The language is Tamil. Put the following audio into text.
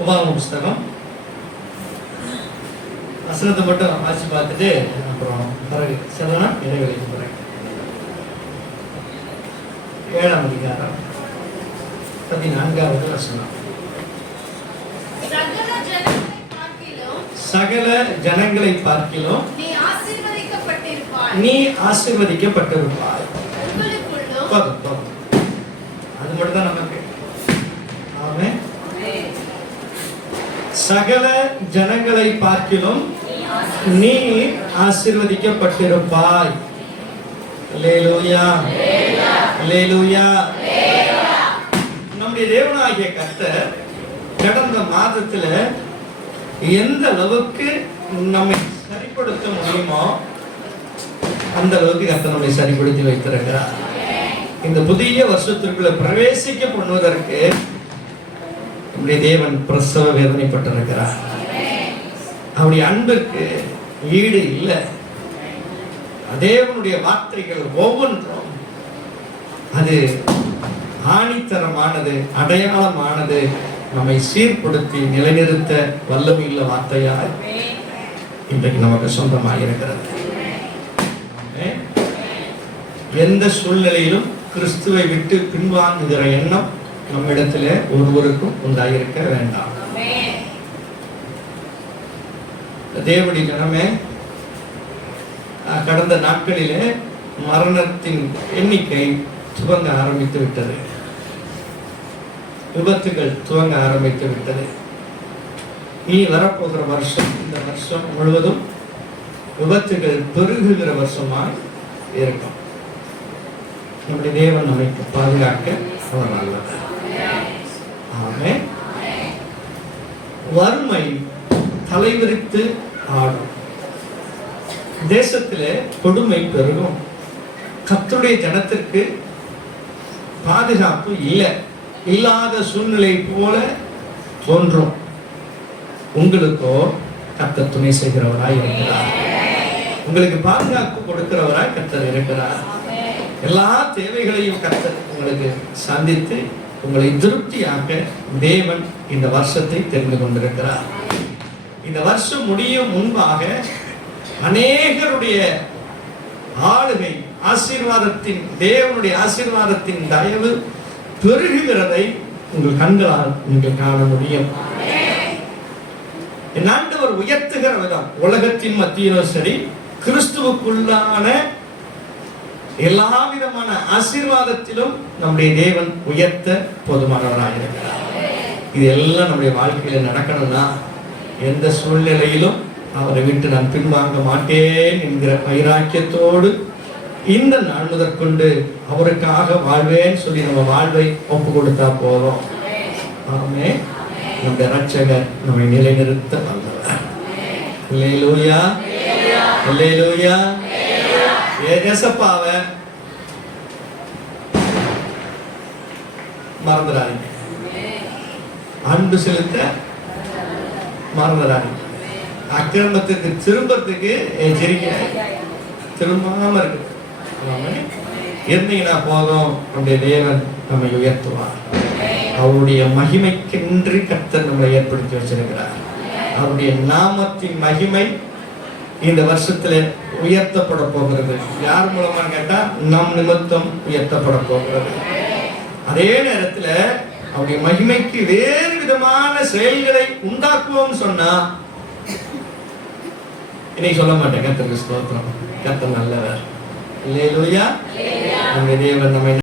உபாகம புஸ்தகம் வசனத்தை மட்டும் வாசி பார்த்துட்டு அப்புறம் பிறகு சிலனா இடைவெளிக்கு பிறகு 7ஆம் அதிகாரம் 14வது வசனம். சகல ஜனங்களை பார்க்கிலும் நீ ஆசீர்வதிக்கப்பட்டிருப்பாய். அது மட்டும் தான் நமக்கு. ஆமென். சகல ஜனங்களை பார்க்கிலும் நீ ஆசீர்வதிக்கப்பட்டிருப்பாய். அல்லேலூயா, அல்லேலூயா. நம்முடைய தேவனாகிய கர்த்தர் கடந்த மாதத்துல எந்த அளவுக்கு நம்மை சரிப்படுத்த முடியுமோ அந்த அளவுக்கு கர்த்தர் நம்மை சரிப்படுத்தி வைத்திருக்கிறார். இந்த புதிய வருஷத்திற்குள்ள பிரவேசிக்க பண்ணுவதற்கு நம்முடைய தேவன் பிரசவ வேதனைப்பட்டிருக்கிறார். அவருடைய அன்பிற்கு ஈடு இல்லை. தேவனுடைய வார்த்தைகள் ஒவ்வொன்றும் அது ஆணித்தரமானது, அடையாளமானது, நம்மை சீர்படுத்தி நிலைநிறுத்த வல்லமையுள்ள வார்த்தையாய் இன்றைக்கு நமக்கு சொந்தமாக இருக்கிறது. எந்த சூழ்நிலையிலும் கிறிஸ்துவை விட்டு பின்வாங்குகிற எண்ணம் நம்மிடத்திலே ஒருவருக்கும் உண்டாயிருக்க வேண்டாம். தேவனுடைய ஜனமே, கடந்த நாட்களிலே மரணத்தின் எண்ணிக்கை துவங்க ஆரம்பித்து விட்டது. விபத்துகள் துவங்க ஆரம்பித்து விட்டது. இனி வரப்போகிற வருஷம், இந்த வருஷம் முழுவதும் விபத்துகள் பெருகுகிற வருஷமாய் இருக்கும். நம்முடைய தேவன் நம்மை பாதுகாக்க அவர் நல்லவர். ஆமென். வறுமை தலைவிரித்து ஆடும். தேசத்திலே கொடுமை பெருகும். கர்த்தருடைய ஜனத்திற்கு பாதுகாப்பு இல்லை. இல்லாத சூழ்நிலை போல தோன்றும். உங்களுக்கோ கர்த்தர் துணை செய்கிறவராய் இருக்கிறார். உங்களுக்கு பாதுகாப்பு கொடுக்கிறவராய் கர்த்தர் இருக்கிறார். எல்லா தேவைகளையும் கர்த்தர் உங்களுக்கு சந்தித்து உங்களை திருப்தியாக்க தேவன் இந்த வருஷத்தை தெரிந்து கொண்டிருக்கிறார். இந்த வருஷம் முடியும் முன்பாக அநேகருடைய ஆளுகை ஆசீர்வாதத்தின், தேவனுடைய ஆசீர்வாதத்தின் தயவு பெருகுகிறதை உங்கள் கண்களால் நீங்கள் காண முடியும். என் ஆண்டவர் உயர்த்துகிற விதம் உலகத்தின் மத்தியிலும் சரி, கிறிஸ்துவுக்குள்ளான எல்லா விதமான ஆசீர்வாதத்திலும் நம்முடைய தேவன் உயர்த்த போதுமானவராக இருக்கிறார். இது எல்லாம் நம்முடைய வாழ்க்கையில நடக்கணும்னா எந்த சூழ்நிலையிலும் அவரை விட்டு நான் பின்வாங்க மாட்டேன் என்கிற வைராக்கியத்தோடு இந்த நாள் முதற்கொண்டு அவருக்காக வாழ்வேன்னு சொல்லி நம்ம வாழ்வை ஒப்பு கொடுத்தா போதும். ஆமென். நம்முடைய ரட்சகர் நம்மை நிலைநிறுத்த வல்லவர். அல்லேலூயா, அல்லேலூயா. ஏசப்பாவை மறந்துடாதீங்க. அன்பு செலுத்த மறந்துடாதீங்க. அக்கிரமத்துக்கு திரும்பறதுக்கு திரும்பாம இருக்கு இருந்தீங்கன்னா போதும். நம்முடைய தேவன் நம்மை உயர்த்துவார். அவருடைய மகிமைக்கென்று கர்த்தர் நம்மை ஏற்படுத்தி வச்சிருக்கிறார். அவருடைய நாமத்தின் மகிமை இந்த வருஷத்துல உயர்த்தப்பட போகிறது. யார் மூலமா கேட்டா நம் நிமித்தம் உயர்த்தப்பட போகிறது. அதே நேரத்துல அவருடைய மகிமைக்கு வேறு விதமான செயல்களை உண்டாக்குவோம் சொன்னா இன்னைக்கு சொல்ல மாட்டேன். கர்த்தருக்கு ஸ்தோத்திரம். கர்த்தர் நல்லவர். அல்லேலூயா. நம்முடைய தேவன் நம்மை